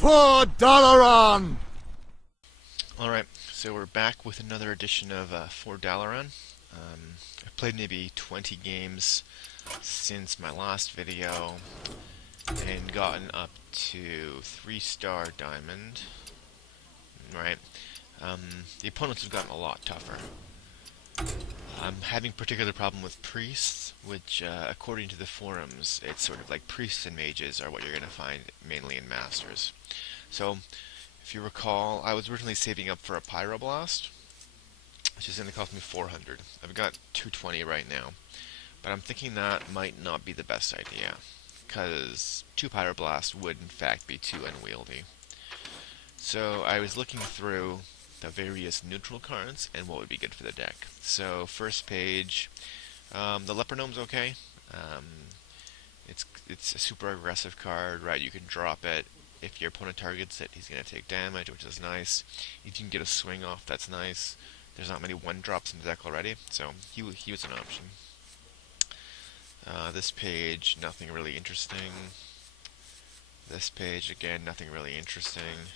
For Dalaran! Alright, so we're back with another edition of For Dalaran. I've played maybe 20 games since my last video and gotten up to 3-star diamond. Right. The opponents have gotten a lot tougher. I'm having a particular problem with priests, which, according to the forums, it's sort of like priests and mages are what you're going to find mainly in masters. So, if you recall, I was originally saving up for a Pyroblast, which is going to cost me 400. I've got 220 right now, but I'm thinking that might not be the best idea, because 2 Pyroblast would in fact be too unwieldy. So I was looking through the various neutral cards and what would be good for the deck. So first page, the Leper Gnome's okay. It's a super aggressive card, right? You can drop it. If your opponent targets it, he's going to take damage, which is nice. If you can get a swing off, that's nice. There's not many 1-drops in the deck already, so he was an option. This page, nothing really interesting. This page, again, nothing really interesting.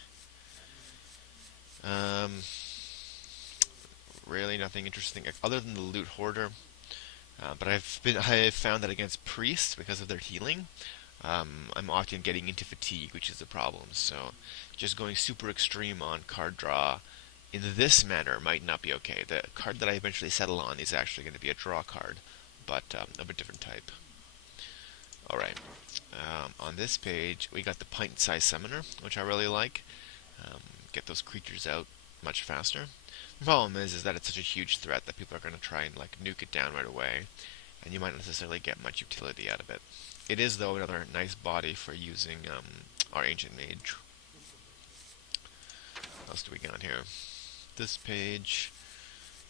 Really nothing interesting other than the Loot Hoarder. But I have found that against priests, because of their healing, I'm often getting into fatigue, which is the problem. So just going super extreme on card draw in this manner might not be okay. The card that I eventually settle on is actually going to be a draw card, but of a different type. Alright, on this page we got the Pint-Sized Summoner, which I really like. Get those creatures out much faster. The problem is that it's such a huge threat that people are going to try and like nuke it down right away, and you might not necessarily get much utility out of it. It is, though, another nice body for using our Ancient Mage. What else do we got here? This page,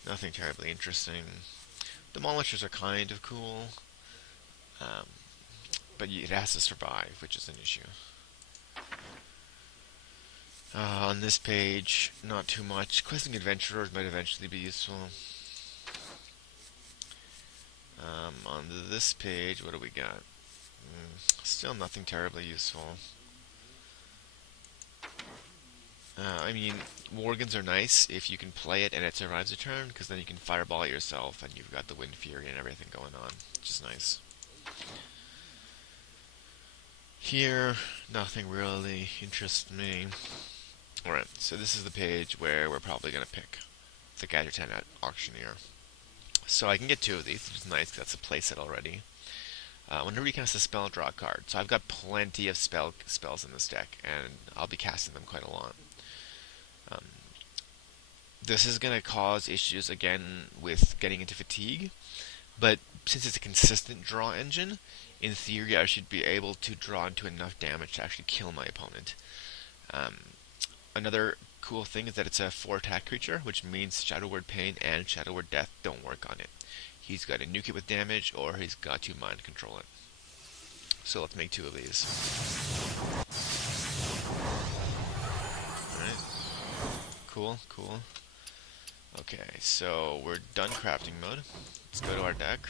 nothing terribly interesting. Demolishers are kind of cool, but it has to survive, which is an issue. On this page, not too much. Questing Adventurers might eventually be useful. On this page, what do we got? Still nothing terribly useful. I mean, Worgens are nice if you can play it and it survives a turn, because then you can fireball it yourself and you've got the Wind Fury and everything going on, which is nice. Here, nothing really interests me. Alright, so this is the page where we're probably going to pick the Gadgetzan Auctionner. So I can get 2 of these, which is nice because that's a playset already. Whenever you cast a spell, draw a card. So I've got plenty of spells in this deck, and I'll be casting them quite a lot. This is going to cause issues again with getting into fatigue, but since it's a consistent draw engine, in theory I should be able to draw into enough damage to actually kill my opponent. Another cool thing is that it's a 4-attack creature, which means Shadow Word Pain and Shadow Word Death don't work on it. He's got to nuke it with damage, or he's got to mind control it. So let's make 2 of these. Alright. Cool, cool. Okay, so we're done crafting mode. Let's go to our deck.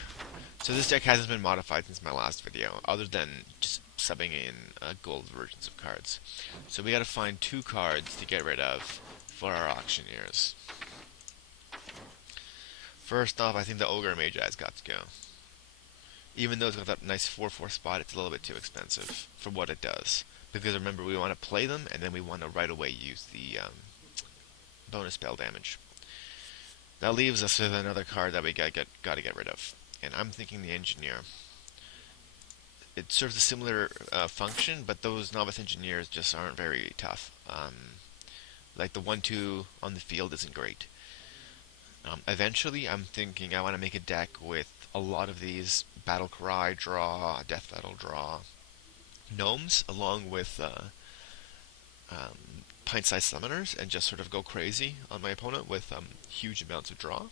So this deck hasn't been modified since my last video, other than just subbing in gold versions of cards. So we gotta find 2 cards to get rid of for our auctioneers. First off, I think the Ogre Mage has got to go. Even though it's got that nice 4/4 spot, it's a little bit too expensive for what it does. Because remember, we want to play them, and then we want to right away use the bonus spell damage. That leaves us with another card that we gotta get rid of. And I'm thinking the Engineer. It serves a similar function, but those Novice Engineers just aren't very tough. Like the 1/2 on the field isn't great. Eventually, I'm thinking I want to make a deck with a lot of these Battle Cry draw, Death Battle draw gnomes, along with Pint-Sized Summoners, and just sort of go crazy on my opponent with huge amounts of draw.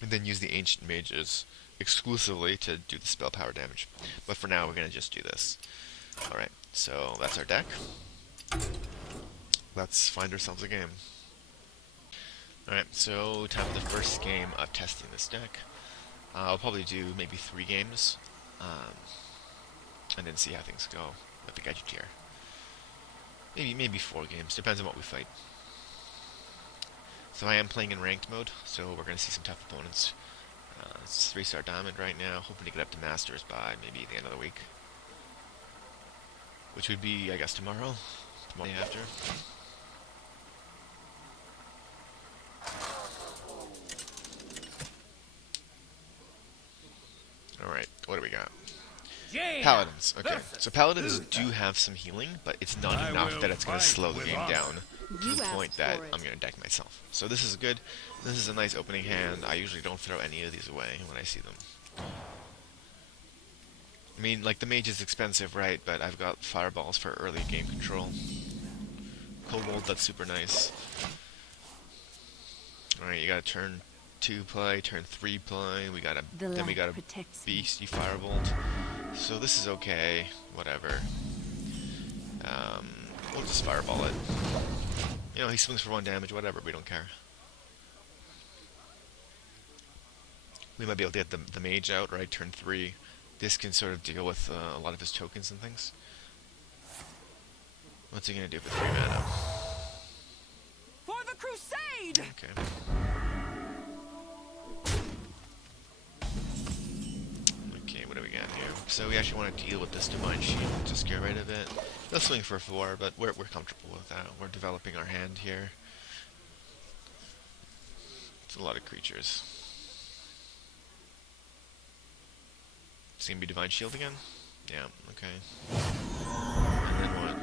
And then use the Ancient Mages exclusively to do the spell power damage. But for now, we're going to just do this. Alright, so that's our deck. Let's find ourselves a game. Alright, so time for the first game of testing this deck. I'll probably do maybe 3 games, and then see how things go with the Gadgeteer. Maybe 4 games. Depends on what we fight. So I am playing in ranked mode, so we're going to see some tough opponents. It's 3-star diamond right now, hoping to get up to masters by maybe the end of the week. Which would be, I guess, tomorrow. Tomorrow day after. Alright, what do we got? Paladins. Okay, so paladins do have some healing, but it's not enough that it's going to slow the game down to the point that I'm going to deck myself. So this is good. This is a nice opening hand. I usually don't throw any of these away when I see them. I mean, like, the mage is expensive, right? But I've got fireballs for early game control. Kobold, that's super nice. Alright, you got a turn 2 play, turn 3 play. Then we got a beastie firebolt. So this is okay, whatever. We'll just fireball it. You know, he swings for 1 damage, whatever, we don't care. We might be able to get the mage out, right, turn 3. This can sort of deal with a lot of his tokens and things. What's he gonna do for 3 mana? For the crusade! Okay. Okay, what do we got here? So we actually want to deal with this Divine Shield, just get rid of it. They'll swing for 4, but we're comfortable with that. We're developing our hand here. It's a lot of creatures. It's gonna be Divine Shield again? Yeah, okay. And then what?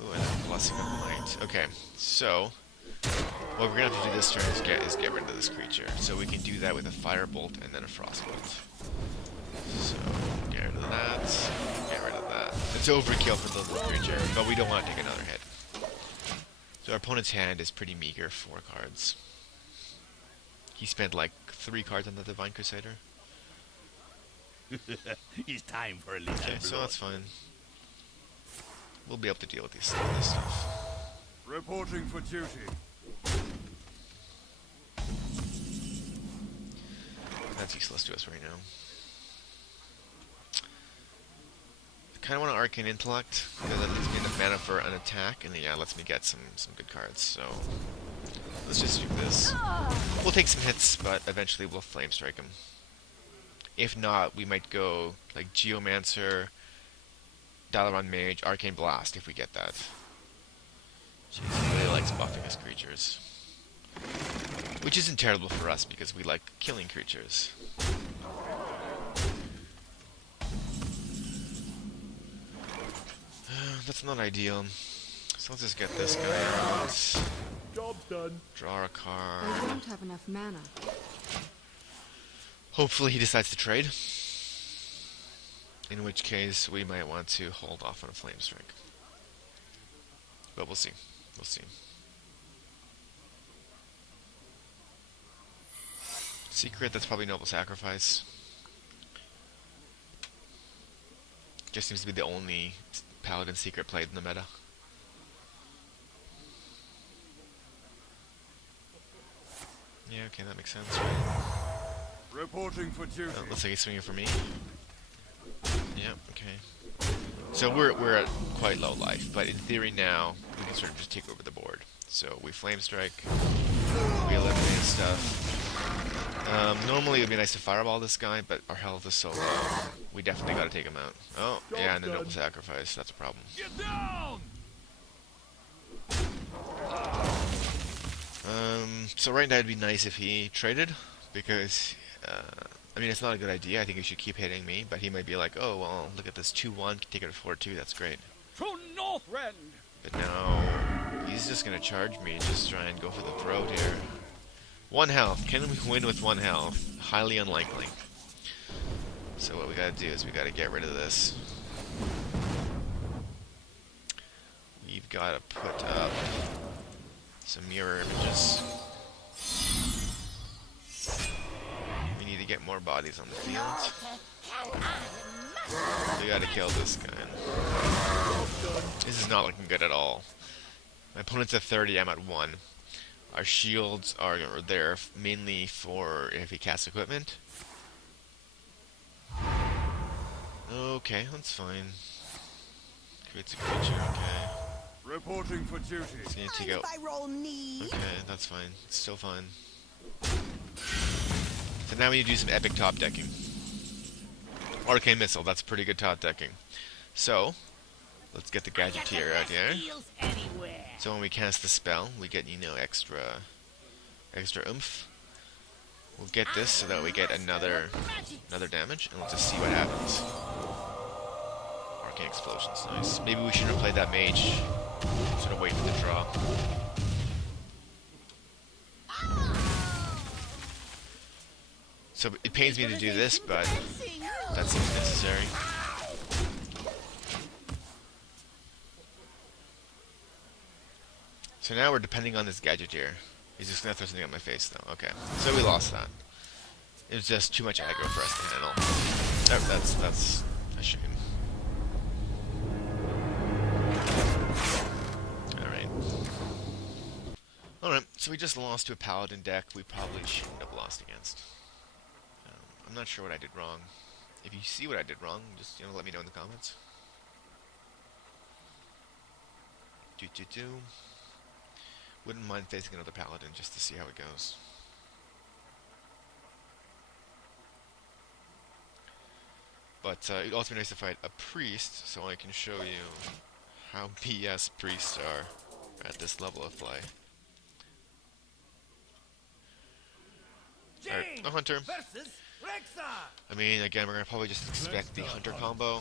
Ooh, and then Blessing of Might. Okay, so what we're gonna have to do this turn is get rid of this creature. So we can do that with a Firebolt and then a Frostbolt. So get rid of that, get rid of that. It's overkill for the little creature, but we don't want to take another hit. So our opponent's hand is pretty meager, 4 cards. He spent like 3 cards on the Divine Crusader. It's time for a little Okay, so that's fine. We'll be able to deal with this stuff. Reporting for duty. That's useless to us right now. I kind of want an Arcane Intellect, because that gives me enough mana for an attack, and yeah, lets me get some good cards, so let's just do this. We'll take some hits, but eventually we'll Flamestrike him. If not, we might go like Geomancer, Dalaran Mage, Arcane Blast if we get that. Jeez, he really likes buffing his creatures. Which isn't terrible for us because we like killing creatures. That's not ideal. So let's just get this guy out. Job's done. Draw a card. I don't have enough mana. Hopefully he decides to trade. In which case we might want to hold off on a Flamestrike. But we'll see. We'll see. Secret, that's probably Noble Sacrifice. Just seems to be the only Paladin secret played in the meta. Yeah, okay, that makes sense, right? Reporting for duty. Oh, looks like he's swinging for me. Yeah, okay. So we're at quite low life, but in theory now, we can sort of just take over the board. So we Flamestrike, we eliminate stuff. Normally it would be nice to fireball this guy, but our health is so low. We definitely gotta take him out. Oh, yeah, and the Noble Sacrifice, that's a problem. Get down! So right now it'd be nice if he traded, because, I mean, it's not a good idea. I think he should keep hitting me, but he might be like, oh, well, look at this 2-1, take it to 4-2, that's great. To Northrend. But no, he's just gonna charge me and just try and go for the throat here. 1 health. Can we win with 1 health? Highly unlikely. So what we gotta do is we gotta get rid of this. We've gotta put up some mirror images. We need to get more bodies on the field. We gotta kill this guy. This is not looking good at all. My opponent's at 30, I'm at 1. Our shields are there mainly for if he casts equipment. Okay, that's fine. Creates a creature, okay. Reporting for duty. So you need to Mind go. if I roll knee? Okay, that's fine. It's still fine. So now we need to do some epic top decking. Arcane Missile, that's pretty good top decking. So, let's get the Gadgeteer out here. So when we cast the spell, we get, you know, extra oomph. We'll get this so that we get another damage, and let's just see what happens. Arcane Explosion's nice. Maybe we should have played that mage. Sort of wait for the draw. So it pains me to do this, but that seems necessary. So now we're depending on this Gadgeteer. He's just gonna throw something at my face, though. Okay, so we lost that. It was just too much aggro for us to handle. That's a shame. Alright, so we just lost to a Paladin deck we probably shouldn't have lost against. I'm not sure what I did wrong. If you see what I did wrong, just, you know, let me know in the comments. Wouldn't mind facing another Paladin just to see how it goes. But it'd also be nice to fight a priest, so I can show you how BS priests are at this level of play. Alright, a Hunter. I mean, again, we're gonna probably just expect the Hunter combo.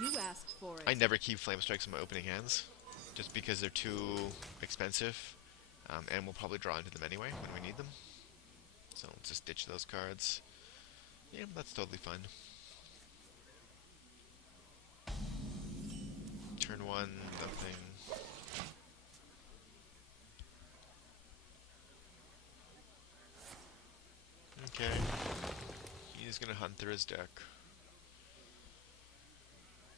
You asked for it. I never keep Flamestrikes in my opening hands, just because they're too expensive, and we'll probably draw into them anyway when we need them. So let's just ditch those cards. Yeah, that's totally fine. Turn 1, nothing. Okay. He's gonna hunt through his deck.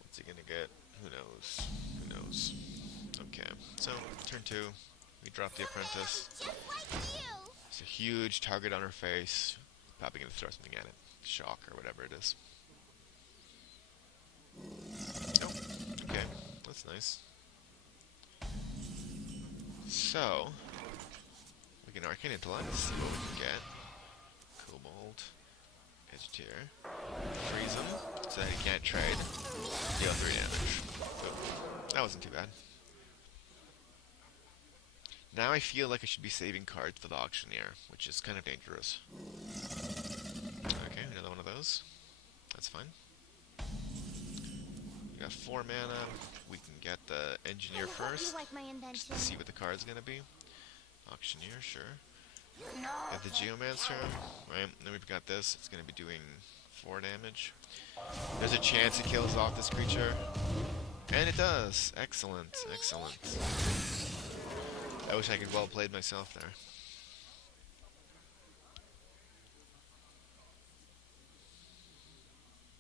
What's he gonna get? Who knows? Who knows? Okay, so turn 2, we drop the Apprentice. It's a huge target on her face. Probably gonna throw something at it. Shock or whatever it is. Oh, okay, that's nice. So, we can Arcane Intellect, see what we can get. Kobold Geomancer. Freeze him so that he can't trade. Deal 3 damage. Boom. That wasn't too bad. Now I feel like I should be saving cards for the Auctioneer, which is kind of dangerous. Okay, another one of those. That's fine. We got 4 mana. We can get the Engineer first, just to see what the card's gonna be. Auctioneer, sure. Got the Geomancer, right? Then we've got this. It's going to be doing 4 damage. There's a chance it kills off this creature. And it does. Excellent. Excellent. I wish I could well played myself there.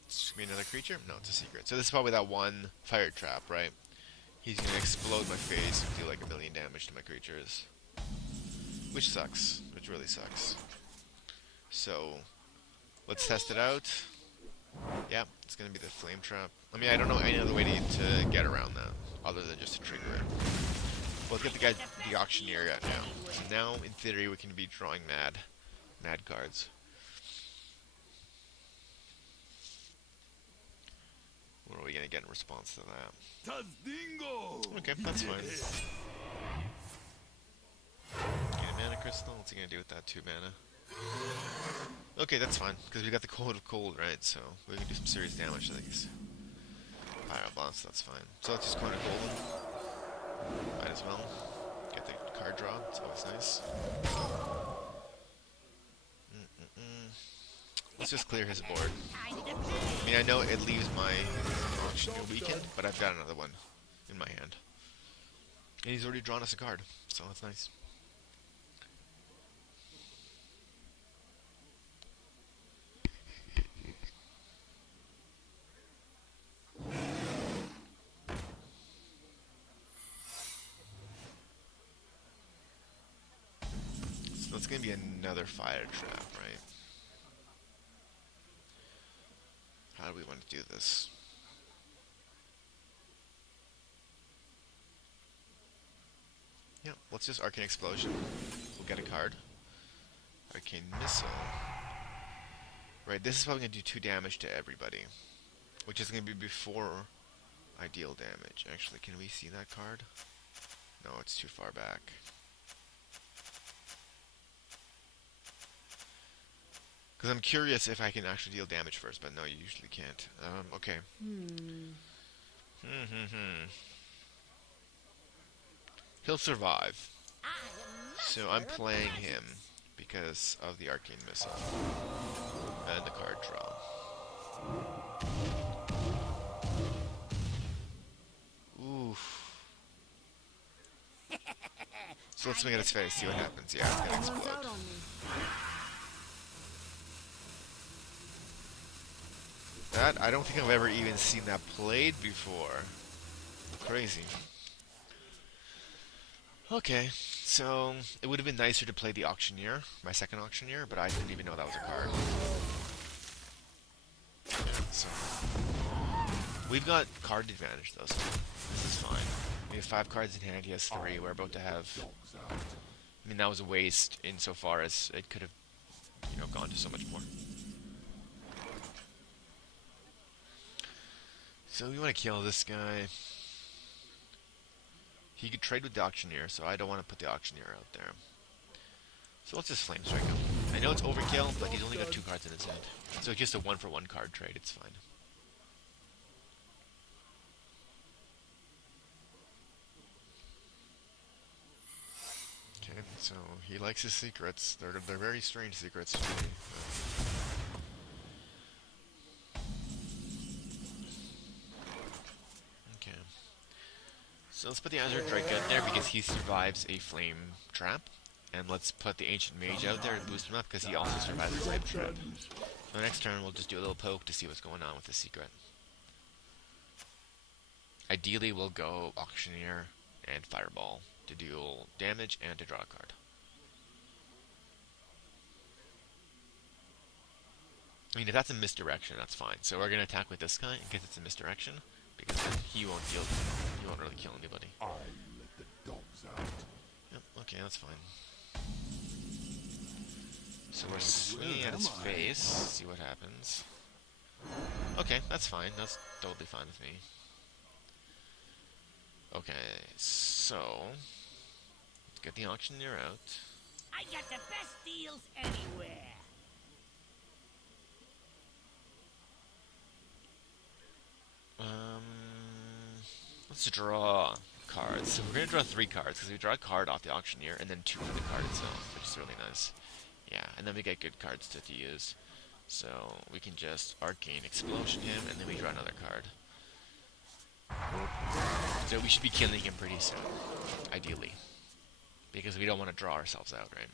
It's going to be another creature? No, it's a secret. So this is probably that one fire trap, right? He's going to explode my face and do like 1,000,000 damage to my creatures. Which sucks. Which really sucks. So, let's test it out. Yeah, it's gonna be the flame trap. I mean, I don't know any other way to get around that, other than just to trigger it. Well, let's get the Auctioneer out now. So now, in theory, we can be drawing mad cards. What are we gonna get in response to that? Okay, that's fine. Mana crystal, what's he gonna do with that 2 mana? Okay, that's fine, because we got the Cold of Cold, right? So we can do some serious damage to these. Pyroblast, that's fine. So let's just Coin of Golden. Might as well. Get the card draw, it's always nice. Let's just clear his board. I mean, I know it leaves my auction weakened, but I've got another one in my hand. And he's already drawn us a card, so that's nice. So that's going to be another fire trap, right? How do we want to do this? Yeah, let's just Arcane Explosion. We'll get a card. Arcane Missile. Right, this is probably going to do 2 damage to everybody. Which is going to be before I deal damage. Actually, can we see that card? No, it's too far back. Because I'm curious if I can actually deal damage first, but no, you usually can't. Okay. He'll survive. So I'm playing him because of the Arcane Missile. And the card draw. Oof. So let's swing at his face, see what happens. Yeah, it's gonna explode. That, I don't think I've ever even seen that played before. Crazy. Okay, so it would have been nicer to play the Auctioneer, my second Auctioneer, but I didn't even know that was a card. So we've got card advantage though, so this is fine. We have 5 cards in hand, he has 3, we're about to have... I mean, that was a waste insofar as it could have, you know, gone to so much more. So we want to kill this guy. He could trade with the Auctioneer, so I don't want to put the Auctioneer out there. So let's just Flamestrike him. I know it's overkill, but he's only got 2 cards in his hand. So it's just a 1-for-1 card trade, it's fine. Okay, so he likes his secrets. They're very strange secrets to me. Okay. So let's put the Azure Drake out there because he survives a flame trap. And let's put the Ancient Mage out there and boost him up because he also survives a flame trap. So next turn we'll just do a little poke to see what's going on with the secret. Ideally we'll go Auctioneer and Fireball to deal damage and to draw a card. I mean, if that's a misdirection, that's fine. So we're going to attack with this guy in case it's a misdirection, because he won't really kill anybody. I let the dogs out. Yep, okay, that's fine. So we're swinging at his face, see what happens. Okay, that's fine. That's totally fine with me. Okay, so let's get the Auctioneer out. I got the best deals anywhere. Let's draw cards. So we're gonna draw 3 cards because we draw a card off the Auctioneer and then 2 from the card itself, which is really nice. Yeah, and then we get good cards to use. So we can just Arcane Explosion him, and then we draw another card. So we should be killing him pretty soon, ideally, because we don't want to draw ourselves out, right?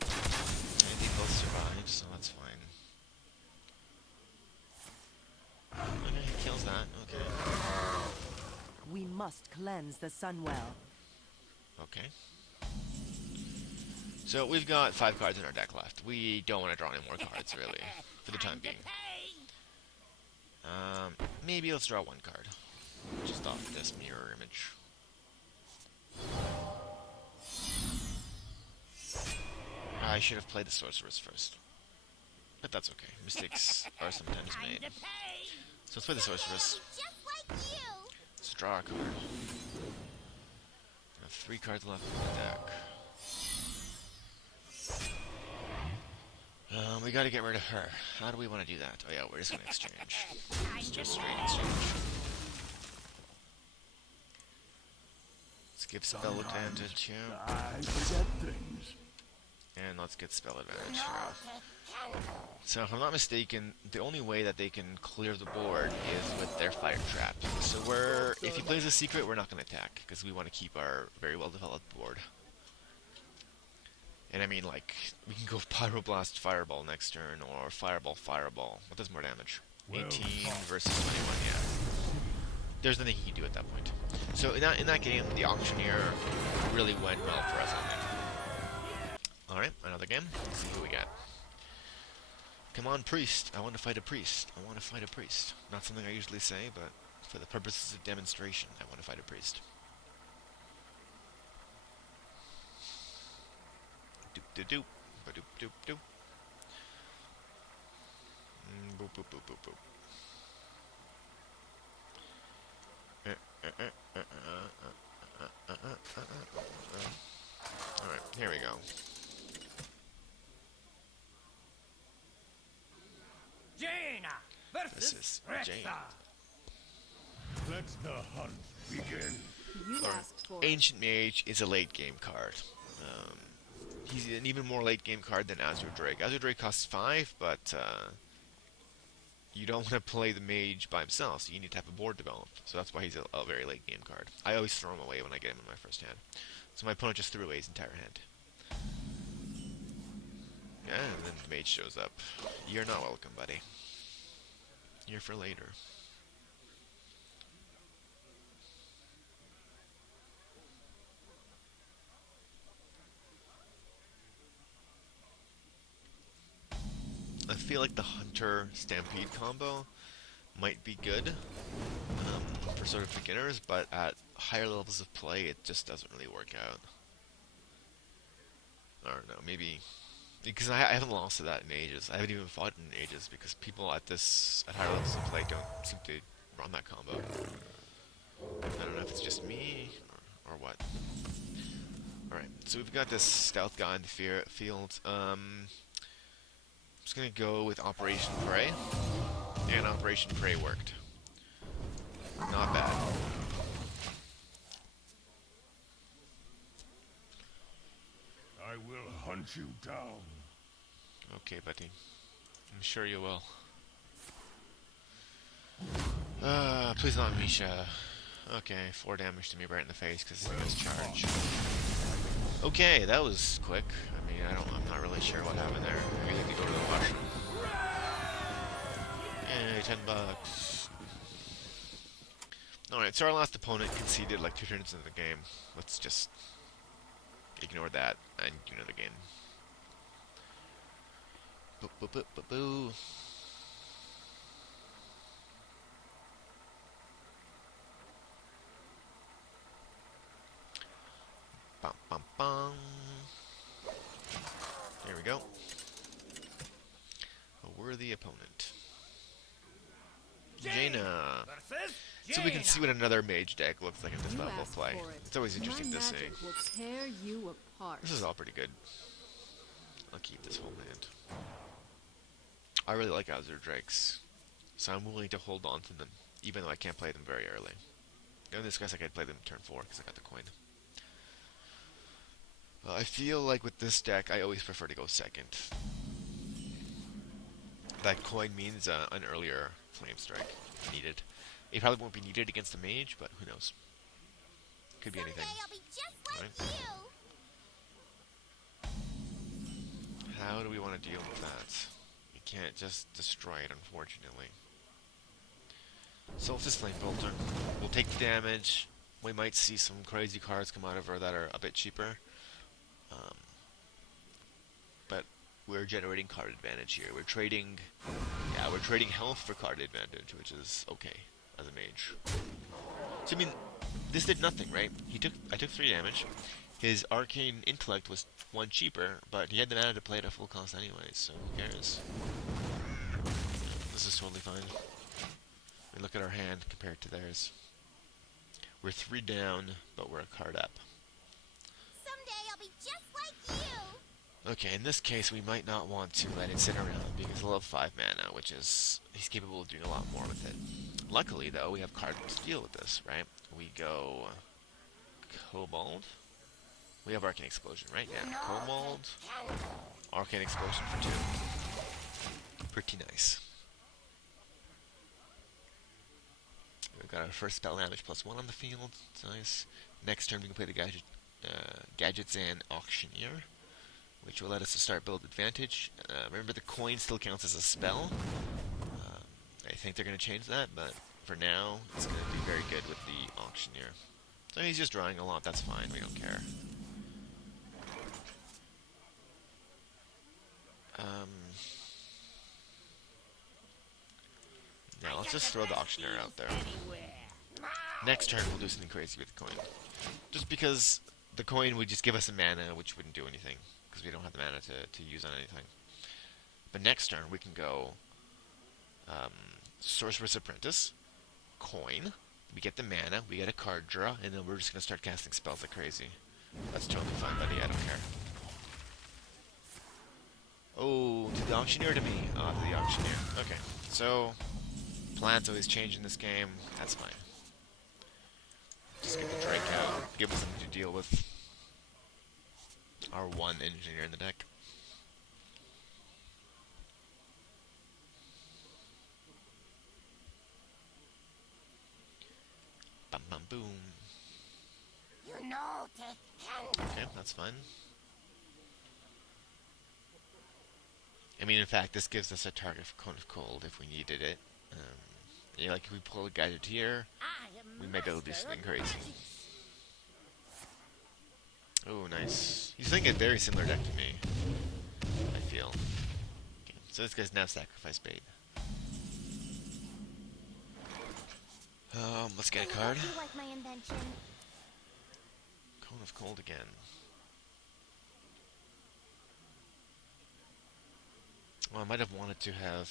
I think they'll survive, so that's fine. Okay, he kills that, okay. We must cleanse the Sunwell. Okay. So we've got 5 cards in our deck left. We don't want to draw any more cards, really, for the time being. Maybe let's draw 1 card. Just off this mirror image. I should have played the Sorceress first. But that's okay. Mistakes are sometimes made. So let's play the Sorceress. Let's draw a card. I have 3 cards left in the deck. We gotta get rid of her. How do we want to do that? Oh yeah, we're just gonna exchange. Let's just straight exchange. Let's give spell advantage here. I forget things. And let's get spell advantage here. So if I'm not mistaken, the only way that they can clear the board is with their fire trap. So if he plays a secret, we're not gonna attack, because we want to keep our very well developed board. And I mean, like, we can go Pyroblast Fireball next turn, or Fireball Fireball. What does more damage? 18 versus 21, yeah. There's nothing he can do at that point. So in that game, the Auctioneer really went well for us, I think. Alright, another game. Let's see who we got. Come on, priest. I want to fight a priest. I want to fight a priest. Not something I usually say, but for the purposes of demonstration, I want to fight a priest. Doop doop doop. Ba-doop doop doop. Boop boop boop boop boop. Alright, here we go. Jaina This versus is Rexha. Jane. Let the hunt begin. You asked for it. Ancient Mage is a late game card. He's an even more late game card than Azure Drake. Azure Drake costs 5, but you don't want to play the mage by himself, so you need to have a board developed. So that's why he's a very late game card. I always throw him away when I get him in my first hand. So my opponent just threw away his entire hand. Yeah, and then the mage shows up. You're not welcome, buddy. You're for later. I feel like the Hunter Stampede combo might be good for sort of beginners, but at higher levels of play, it just doesn't really work out. I don't know, maybe because I haven't lost to that in ages. I haven't even fought in ages because people at higher levels of play don't seem to run that combo. I don't know if it's just me or what. All right, so we've got this stealth guy in the field. I'm just gonna go with Operation Prey, and Operation Prey worked. Not bad. I will hunt you down. Okay, buddy. I'm sure you will. Please not Misha. Okay, 4 damage to me right in the face because he missed charge. Okay, that was quick. I mean, I'm not really sure what happened there. Maybe you have to go to the washroom. Yay, $10. Alright, so our last opponent conceded like 2 turns into the game. Let's just ignore that and do another game. Boo boo boo boo boo. Bum bum bum. There we go. A worthy opponent. Jaina. Versus So we can see what another mage deck looks like in this You level of asked play. for it. It's always interesting My to see. magic will tear you apart. This is all pretty good. I'll keep this whole hand. I really like Azure Drakes, so I'm willing to hold on to them, even though I can't play them very early. In this case, I could play them turn 4 because I got the coin. I feel like with this deck, I always prefer to go second. That coin means an earlier Flamestrike needed. It probably won't be needed against the mage, but who knows? Could be anything. Someday I'll be just like Right. you. How do we want to deal with that? We can't just destroy it, unfortunately. So let's just Flamebolter. We'll take the damage. We might see some crazy cards come out of her that are a bit cheaper. But we're generating card advantage here. We're trading health for card advantage, which is okay as a mage. So I mean, this did nothing, right? I took 3 damage. His Arcane Intellect was 1 cheaper, but he had the mana to play it at full cost anyways, so who cares? This is totally fine. We look at our hand compared to theirs. We're 3 down, but we're a card up. Someday I'll be just like you. Okay, in this case, we might not want to let it sit around because he'll have 5 mana, which is he's capable of doing a lot more with it. Luckily, though, we have cards to deal with this, right? We go Kobold. We have Arcane Explosion, right? Yeah, Kobold. Arcane Explosion for 2. Pretty nice. We've got our first spell damage +1 on the field. It's nice. Next turn, we can play the Gadgetzan Auctionner, which will let us to start build advantage. Remember, the coin still counts as a spell. I think they're going to change that, but for now, it's going to be very good with the Auctioneer. So he's just drawing a lot, that's fine, we don't care. Yeah, let's just throw the Auctioneer out there. Anywhere. Next turn, we'll do something crazy with the coin. Just because the coin would just give us a mana, which wouldn't do anything, because we don't have the mana to use on anything. But next turn, we can go Sorcerer's Apprentice, coin, we get the mana, we get a card draw, and then we're just going to start casting spells like crazy. That's totally fine, buddy, I don't care. Oh, to the Auctioneer or to me? Oh, to the Auctioneer. Okay, so plans always change in this game, that's fine. Just get the Drake out, give us something to deal with. Our one engineer in the deck. Bum bum boom. You know they can. Okay, that's fine. I mean, in fact, this gives us a target for Cone of Cold if we needed it. Yeah, like if we pull a Gadgetzan, we might be able to do something crazy. Oh, nice. He's playing a very similar deck to me, I feel. Okay, so this guy's now Sacrifice Bait. Let's get a card. You like my invention? Cone of Cold again. Well, I might have wanted to have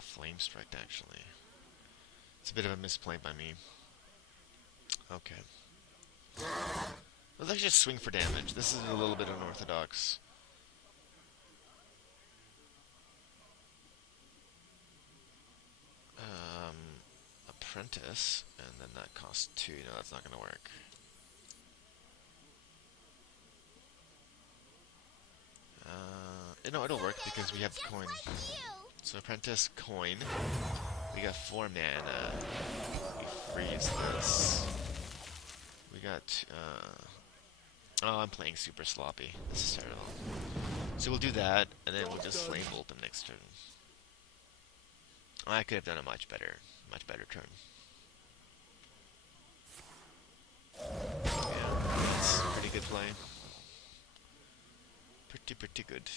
Flamestrike, actually. It's a bit of a misplay by me. Okay. Let's actually just swing for damage. This is a little bit unorthodox. Apprentice, and then that costs 2. No, that's not going to work. No, it'll work because we have the coin. So Apprentice, coin. We got 4 mana. We freeze this. We got, oh, I'm playing super sloppy. This is terrible. So we'll do that, and then we'll just Flamebolt them next turn. I could have done a much better turn. Yeah, that's a pretty good play. Pretty good.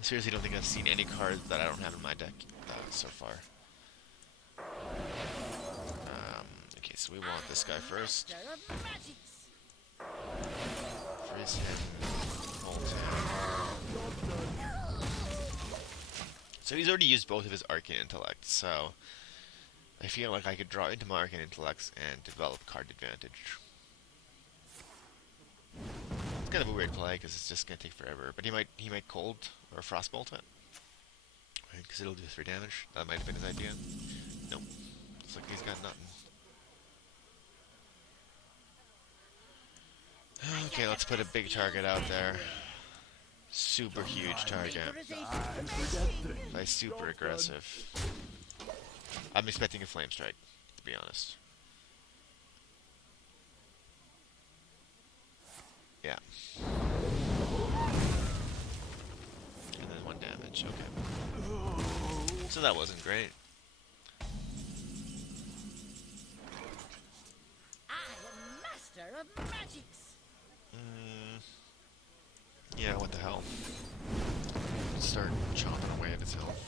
I seriously don't think I've seen any cards that I don't have in my deck so far. Okay, so we want this guy first. Freeze him. Hold him. So he's already used both of his Arcane Intellect, so I feel like I could draw into my Arcane Intellects and develop card advantage. It's kind of a weird play because it's just gonna take forever, but he might cold or frostbolt it, because it'll do 3 damage. That might have been his idea. Nope. Looks like he's got nothing. Okay, let's put a big target out there. Super huge target. Play super aggressive. I'm expecting a Flamestrike, to be honest. Yeah. And then 1 damage, okay. So that wasn't great. I am master of magics. Yeah, what the hell. Start chomping away at his health.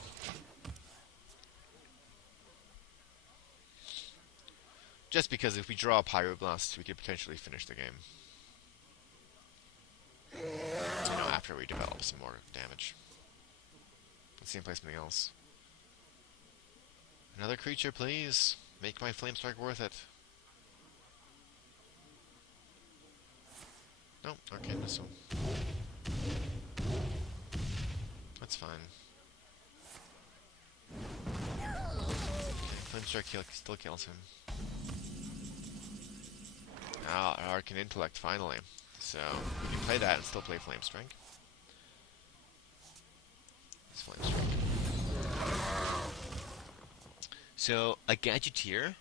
Just because if we draw a Pyroblast, we could potentially finish the game. You know, after we develop some more damage. Let's see if I play something else. Another creature, please. Make my Flamestrike worth it. No, Arcane Missile. That's fine. Okay, Flamestrike still kills him. Ah, Arcane Intellect, finally. So, you can play that and still play Flamestrike. It's Flamestrike. So, a Gadgetzan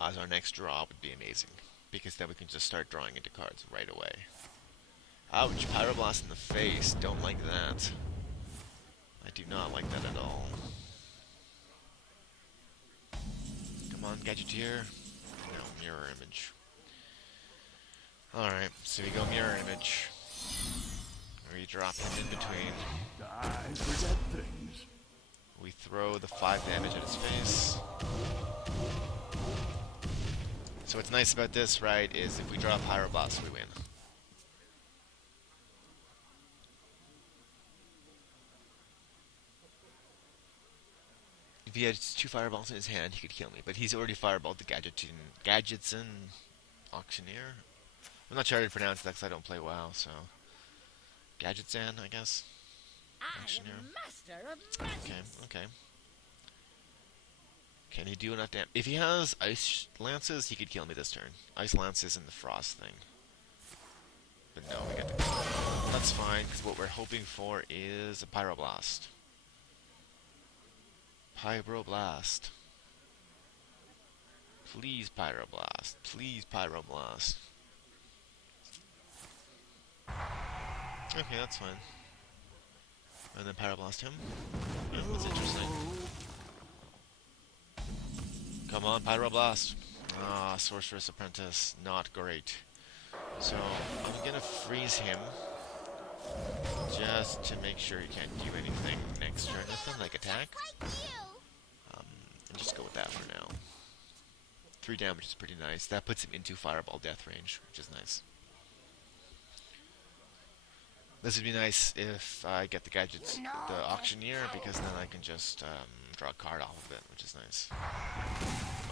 as our next draw would be amazing, because then we can just start drawing into cards right away. Ouch, Pyroblast in the face. Don't like that. I do not like that at all. Come on, Gadgetzan. No, Mirror Image. Alright, so we go Mirror Image. we drop him in between. I forget things. We throw the 5 damage at his face. So what's nice about this, right, is if we draw Pyroblast, we win. If he had 2 fireballs in his hand, he could kill me. But he's already fireballed the Gadgetzan Auctioneer. I'm not sure how to pronounce that because I don't play WoW, so... Gadgetzan, I guess? Auctioneer. I am master of magic. Okay, okay. Can he do enough damage? If he has Ice Lances, he could kill me this turn. Ice Lances and the Frost thing. But no, we got the... That's fine, because what we're hoping for is a Pyroblast. Pyroblast. Please, Pyroblast. Please, Pyroblast. Okay, that's fine. And then Pyroblast him. Yeah, that's interesting. Come on, Pyroblast. Ah, Sorcerer's Apprentice. Not great. So, I'm gonna freeze him. Just to make sure he can't do anything next turn with him, like attack. Like you. And just go with that for now. 3 damage is pretty nice. That puts him into Fireball death range, which is nice. This would be nice if I get the Auctioneer, because then I can just draw a card off of it, which is nice.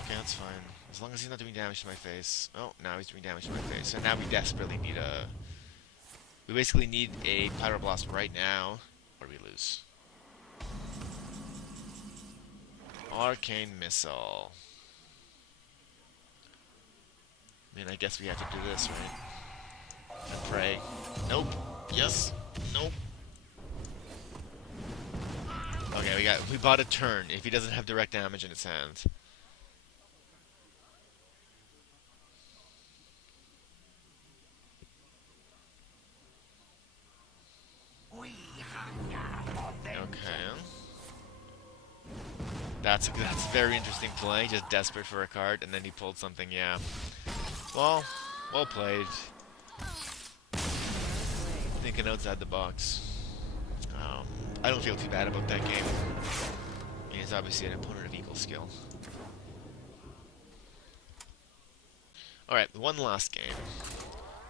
Okay, that's fine. As long as he's not doing damage to my face. Oh, now he's doing damage to my face. So now we desperately need a... We basically need a Pyroblast right now, or we lose. Arcane Missile. I mean, I guess we have to do this, right? And pray. Nope. Yes. Nope. Okay, we bought a turn if he doesn't have direct damage in his hand. Okay. That's a very interesting play. Just desperate for a card, and then he pulled something. Yeah. Well played. Thinking outside the box. I don't feel too bad about that game. He's obviously an opponent of equal skill. Alright, one last game.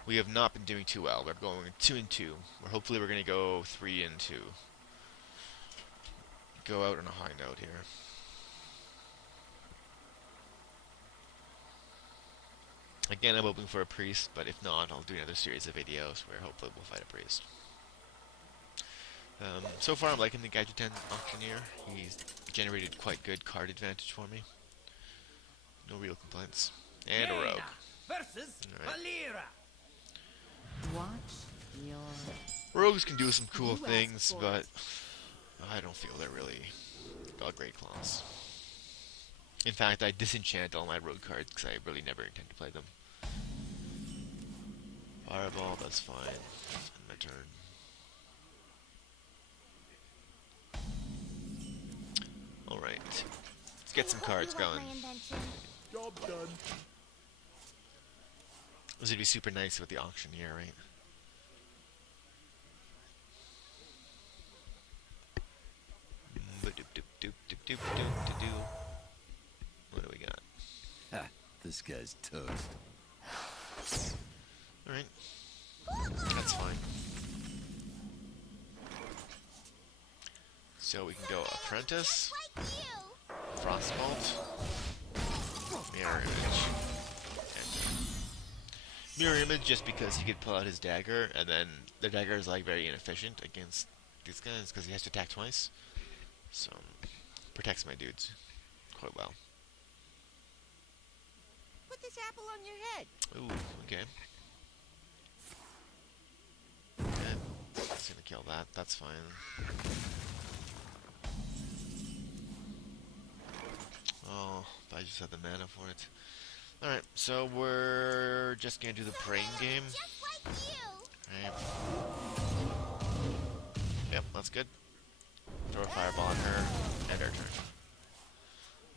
We have not been doing too well. We're going 2-2. Hopefully we're going to go 3-2. Go out on a high note here. Again, I'm hoping for a priest, but if not, I'll do another series of videos where hopefully we'll fight a priest. So far, I'm liking the Gadgetzan Auctioneer. He's generated quite good card advantage for me. No real complaints. And a rogue. Versus Alright. Watch your... Rogues can do some cool You asked things, for but it. I don't feel they're really got great class. In fact, I disenchant all my rogue cards because I really never intend to play them. Fireball, that's fine. End my turn. Alright. Let's get some cards going. job done. This would be super nice with the Auctioneer, right? What do we got? Ha, this guy's toast. Alright. That's fine. So we can go Apprentice, Frostbolt, Mirror Image. And Mirror Image just because he could pull out his dagger, and then the dagger is like very inefficient against these guys because he has to attack twice. So, protects my dudes quite well. Put this apple on your head. Ooh, okay. Okay, just gonna kill that, that's fine. Oh, if I just had the mana for it. Alright, so we're just gonna do the praying game. Right. Yep, that's good. Throw a fireball on her, and our turn.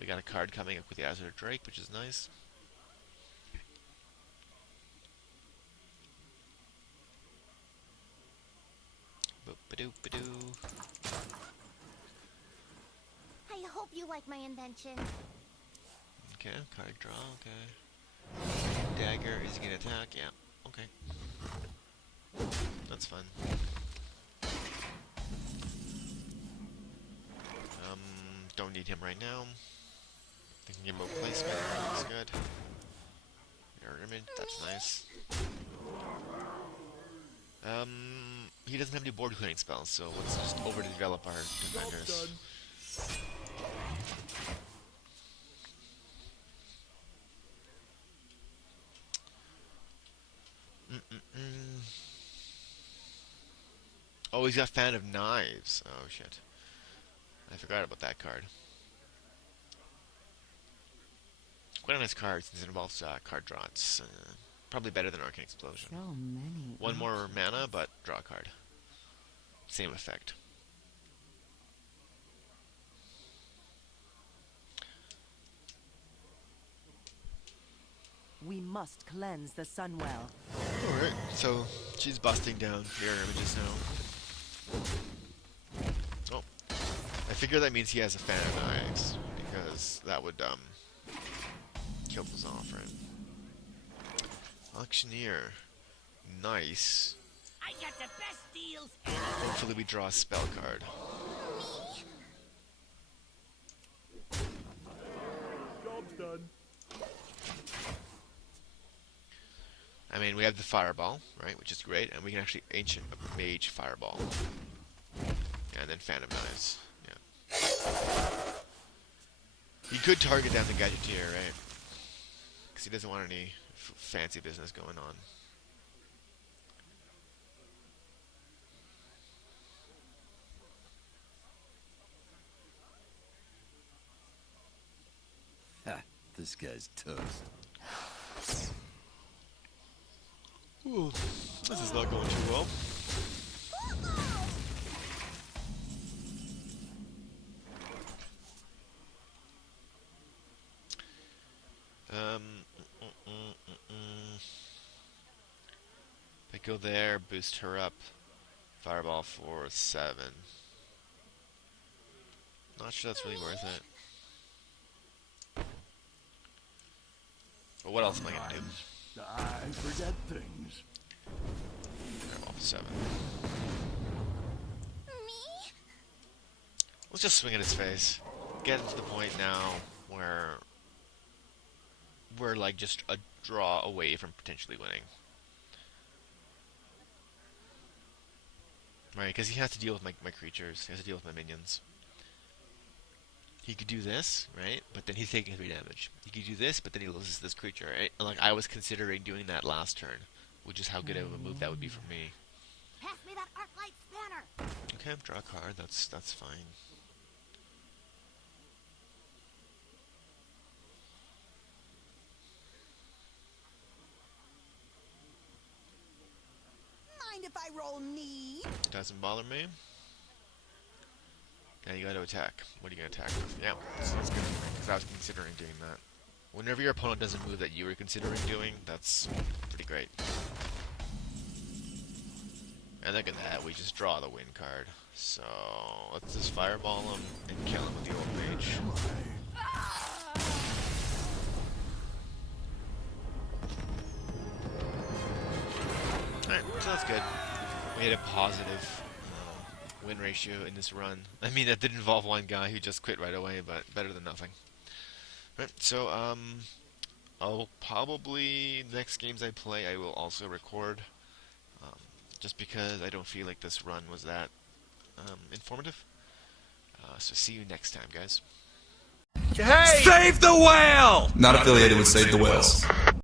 We got a card coming up with the Azure Drake, which is nice. Ba-doo, ba-doo. I hope you like my invention. Okay, card draw, okay. Dagger, is he gonna attack? Yeah, okay. That's fun. Don't need him right now. I can give him a placement, looks good. Mirror image, that's nice. He doesn't have any board clearing spells, so let's just overdevelop our defenders. Oh, he's got Fan of Knives. Oh, shit. I forgot about that card. Quite a nice card since it involves card draw. It's probably better than Arcane Explosion. So many. One more mana, but draw a card. Same effect. We must cleanse the Sunwell. Alright, so she's busting down mirror images now. Oh. I figure that means he has a Fan of Knives, because that would kill us off, right? Auctioneer. Nice. I got the best deals. Hopefully we draw a spell card. Job done. I mean, we have the Fireball, right, which is great, and we can actually Ancient Mage Fireball. And then Fan of Knives. Yeah. He could target down the Gadgeteer, right? Because he doesn't want any fancy business going on. Ha! This guy's toast. Ooh, this is not going too well. If I go there, boost her up. Fireball for 7. Not sure that's really worth it. But what else am I gonna do? I forget things. Fireball for 7. Me? Let's just swing at his face. Get to the point now where we're like just a draw away from potentially winning. Right, because he has to deal with my creatures. He has to deal with my minions. He could do this, right? But then he's taking 3 damage. He could do this, but then he loses this creature, right? And like I was considering doing that last turn, which is how good of a move that would be for me. Pass me that Arclight Spanner. Okay, draw a card. That's fine. Mind if I roll knee? Doesn't bother me. Now you gotta attack. What are you gonna attack with? Yeah, that's good. Because I was considering doing that. Whenever your opponent does a move that you were considering doing, that's pretty great. And look at that, we just draw the win card. So, let's just fireball him and kill him with the old mage. Alright, so that's good. We had a positive win ratio in this run. I mean, that did involve one guy who just quit right away, but better than nothing. Right, so, I'll probably, next games I play, I will also record. Just because I don't feel like this run was that informative. So see you next time, guys. Hey! Save the whale! Not affiliated with Save the Whales.